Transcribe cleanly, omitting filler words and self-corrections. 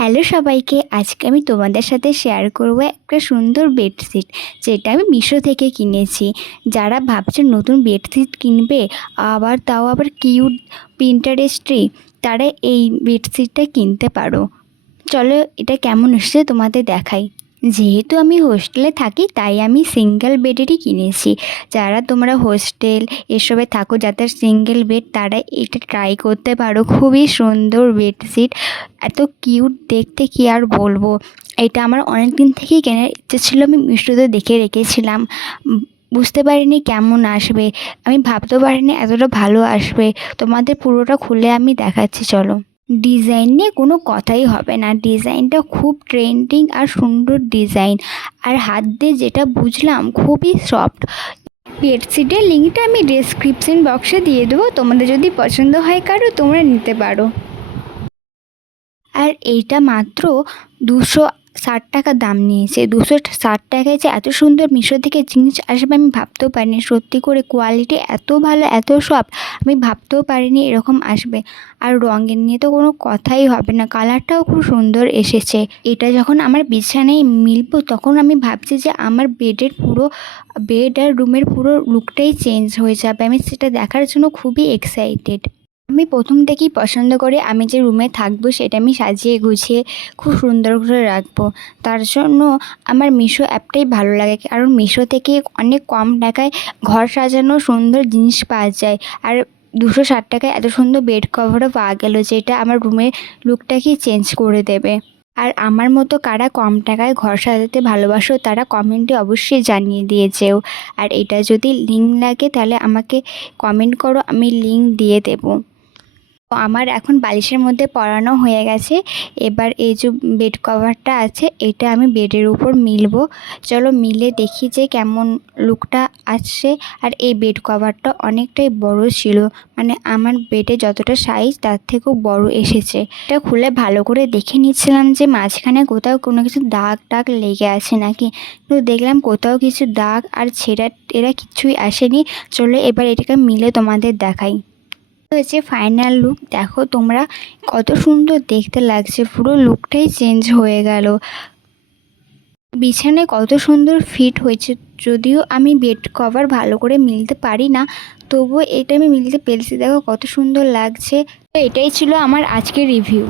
Hello সবাইকে, আজকে আমি তোমাদের সাথে শেয়ার করব একটা সুন্দর বেডশিট যেটা আমি মিশো থেকে কিনেছি। যারা ভাবছে নতুন বেডশিট কিনবে, তাও আবার কিউট প্রিন্টারেস্ট্রি, তারা এই বেডশিটটা কিনতে পারো। চলো এটা কেমন এসছে তোমাদের দেখাই। যেহেতু আমি হোস্টেলে থাকি তাই আমি সিঙ্গেল বেডেরই কিনেছি। যারা তোমরা হোস্টেল এসবে থাকো, যাদের সিঙ্গেল বেড, তারা এটা ট্রাই করতে পারো। খুবই সুন্দর বেডশিট, এত কিউট দেখতে কি আর বলবো। এটা আমার অনেক দিন থেকেই কেনার ইচ্ছে ছিল, আমি মিশোতে দেখে রেখেছিলাম। বুঝতে পারিনি কেমন আসবে, আমি ভাবতে পারিনি এতটা ভালো আসবে। তোমাদের পুরোটা খুলে আমি দেখাচ্ছি, চলো। ডিজাইন নিয়ে কোনো কথাই হবে না, ডিজাইনটা খুব ট্রেন্ডিং আর সুন্দর ডিজাইন। আর হাত দিয়ে যেটা বুঝলাম, খুবই সফট। বেডশিটের লিঙ্কটা আমি ডেসক্রিপশন বক্সে দিয়ে দেবো, তোমাদের যদি পছন্দ হয় কারো তোমরা নিতে পারো। আর এইটা মাত্র 260 টাকা দাম নিয়েছে। 260 টাকায় যে এত সুন্দর মিশো থেকে জিনিস আসবে আমি ভাবতেও পারিনি। সত্যি করে কোয়ালিটি এত ভালো, এত সফট, আমি ভাবতেও পারিনি এরকম আসবে। আর রঙের নিয়ে তো কোনো কথাই হবে না, কালারটাও খুব সুন্দর এসেছে। এটা যখন আমার বিছানায় মিলবো তখন আমি ভাবছি যে আমার বেড আর রুমের পুরো লুকটাই চেঞ্জ হয়ে যাবে। আমি সেটা দেখার জন্য খুবই এক্সাইটেড। আমি প্রথম থেকেই পছন্দ করি আমি যে রুমে থাকবো সেটা আমি সাজিয়ে গুছিয়ে খুব সুন্দর করে রাখবো। তার জন্য আমার মিশো অ্যাপটাই ভালো লাগে, কারণ মিশো থেকে অনেক কম টাকায় ঘর সাজানো সুন্দর জিনিস পাওয়া যায়। আর 260 টাকায় এত সুন্দর বেড কভারও পাওয়া গেল, যেটা আমার রুমের লুকটাকেই চেঞ্জ করে দেবে। আর আমার মতো কারা কম টাকায় ঘর সাজাতে ভালোবাসো তারা কমেন্টে অবশ্যই জানিয়ে দিয়ে যেও। আর এটা যদি লিঙ্ক লাগে তাহলে আমাকে কমেন্ট করো, আমি লিঙ্ক দিয়ে দেবো। তো আমার এখন বালিশের মধ্যে পরানো হয়ে গেছে। এবার এই যে বেড কভারটা আছে এটা আমি বেডের উপর মিলবো। চলো মিলে দেখি যে কেমন লুকটা আসছে। আর এই বেড কভারটা অনেকটাই বড় ছিল, মানে আমার বেডে যতটা সাইজ তার থেকেও বড় এসেছে। এটা খুলে ভালো করে দেখে নিচ্ছিলাম যে মাঝখানে কোথাও কোনো কিছু দাগ টাগ লেগে আছে নাকি, তো দেখলাম কোথাও কিছু দাগ আর ছেঁড়া এরা কিছুই আসেনি। চলো এবার এটাকে মিলে তোমাদের দেখাই। হয়েছে ফাইনাল লুক, দেখো তোমরা কত সুন্দর দেখতে লাগছে, পুরো লুকটাই চেঞ্জ হয়ে গেল। বিছানায় কত সুন্দর ফিট হয়েছে। যদিও আমি বেড কভার ভালো করে মিলতে পারি না, তবুও এটা আমি মিলতে পেরেছি। দেখো কত সুন্দর লাগছে। তো এটাই ছিল আমার আজকের রিভিউ।